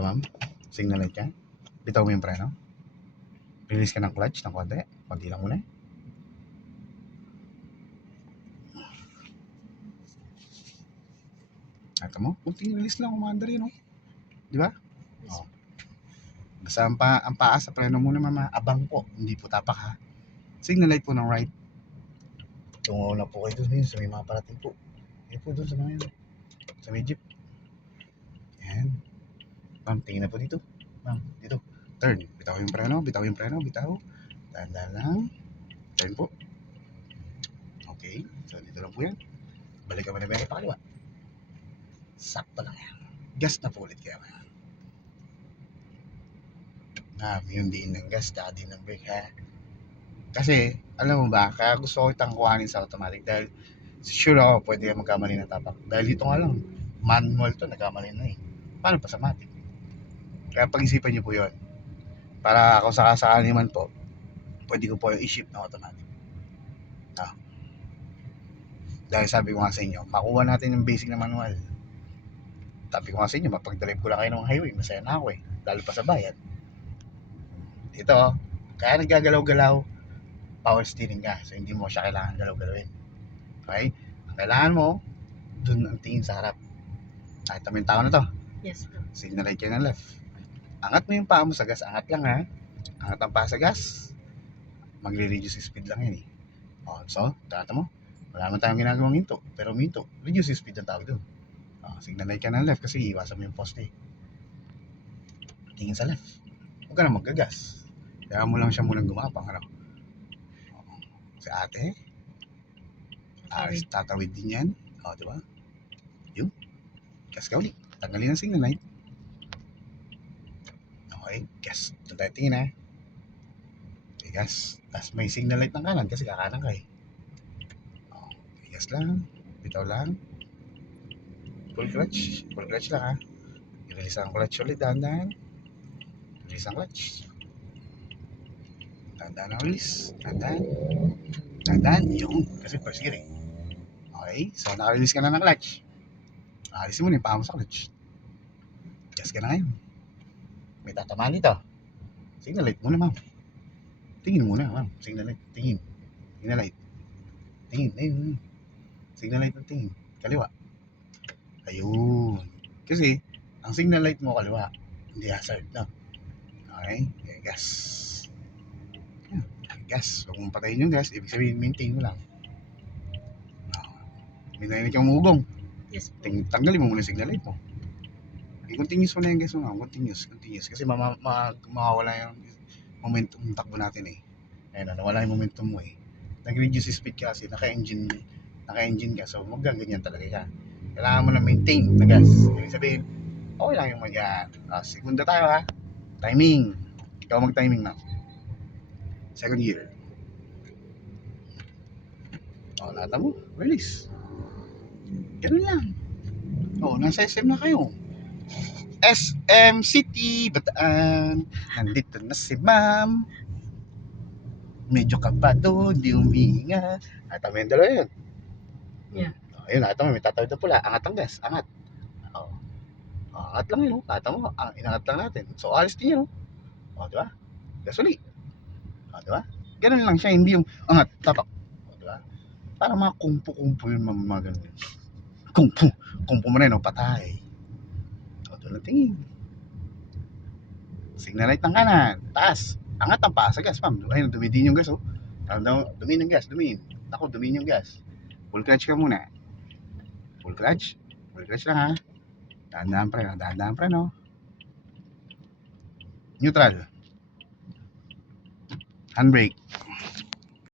Ito ma'am, signal light ka. Bitaw mo yung preno. Release ka ng clutch ng konti. Konti lang muna. Ito mo, kunting release lang, umandar yun, no? Di ba? Oh. Basta ang paa sa preno muna mama, abang po, hindi po tapak ha. Signal light po ng right. Tungo na po kayo doon sa may mga parating po. Yan po doon sa mga yun. Sa may jeep. Yan. Ma'am, tingin na po dito. Ma'am, dito. Turn. Bitaw yung preno, bitaw yung preno, bitaw. Tanda lang. Turn po. Okay. So, dito lang po yan. Balik ka manibay pa kaliwa. Sakto lang yan. Gas na po ulit kaya ma'am. Yung din ng gas, tsaka din ng brake ha. Kasi, alam mo ba, kaya gusto ko itang kuhanin sa automatic dahil sure ako pwede ka magkamali ng tapak. Dahil ito nga lang, manual to, nagkamali na eh. Paano pa sa matic? Kaya pag-isipan nyo po yun. Para kung sakasakali man po, pwede ko po yung i-ship ng automatic. Dahil sabi ko nga sa inyo, makuha natin yung basic na manual. Sabi ko nga sa inyo, mapag-drive ko lang kayo ng highway, masaya na ako eh. Lalo pa sa bayan. Ito, kaya naggagalaw-galaw, power steering ka. So hindi mo siya kailangan galaw-galawin. Okay? Ang kailangan mo, dun ang tingin sa harap. Nakita mo yung tao na to? Yes, po. Signal light kayo ng left. Angat mo yung paa mo sa gas. Angat lang ha. Angat ang paa sa gas. Magre-reduce speed lang yan eh. So, tata mo. Wala naman tayong ginagawang hinto. Pero minto, reduce speed ang tawag doon. Signal light ka ng left kasi iwasan mo yung poste. Tingin sa left. Huwag ka na maggagas. Kaya mo lang siya munang gumapang. Ano? Si ate. Tatawid din yan. Diba? Yun. Gas ka ulit. Tanggalin ang signal light. Okay. Gas. Doon tayo tingin ha. Okay, gas. Tapos may signal light ng kanan kasi kakanan ka eh. Gas lang. Bitaw lang. Full clutch. Full clutch lang ha. I-release ang clutch ulit. Dahan-dahan. Release ang clutch. Dahan-dahan ang release. Dahan-dahan. Dahan-dahan. Yung. Kasi first gear eh. Okay. So naka-release ka na ng clutch. Alisin mo na yung paa mo sa clutch. Gas ka na ngayon. May tatama dito. Signal light muna ma'am. Tingin muna ma'am. Signal light. Tingin. Signal light. Tingin. Ayun. Signal light ng tingin. Kaliwa. Ayun. Kasi, ang signal light mo kaliwa. Hindi hazard na. Okay? Gas. Gas. Huwag mong patayin yung gas. Ibig sabihin, maintain mo lang. May narinig kang umugong. Yes, po. Tanggalin mo muna yung signal light mo. I-continuous mo na yung gas mo nga. Continuous. Kasi mawawala yung momentum ng takbo natin eh. Ayun, nawala yung momentum mo eh. Nag-reduce speed ka kasi naka-engine ka. So, magaganyan talaga ka. Kailangan mo na maintain na gas. Ibig sabihin, okay lang yung mag-yan. Segunda tayo ha. Timing. Ikaw mag-timing na. Second gear. Nata mo. Release. Ganun lang. Nasa SM na kayo. SM City, Bataan. Nandito na si ma'am. Medyo kabado, di huminga. Nakita mo yung dalawa yun? Yeah. Ayun, nakita mo, may tatawid na pula. Angat ang gas, angat. Angat lang yun, nakita mo, inangat lang natin. So, alis din yun, diba? Gas ulit. Diba? Ganun lang siya, hindi yung angat, tapak. Diba? Parang mga kumpo-kumpo yun, mga ganun. Kumpo mo rin, patay. Doon lang tingin. Signal light ng kanan, taas. Angat ang paa sa gas, ma'am. Ayun, dumidin yung gas, Dumin yung gas, dumin. Ako, dumin yung gas. Full clutch ka muna. Full clutch. Full clutch lang ha. Dahan-dahan pre, no? Neutral. Handbrake.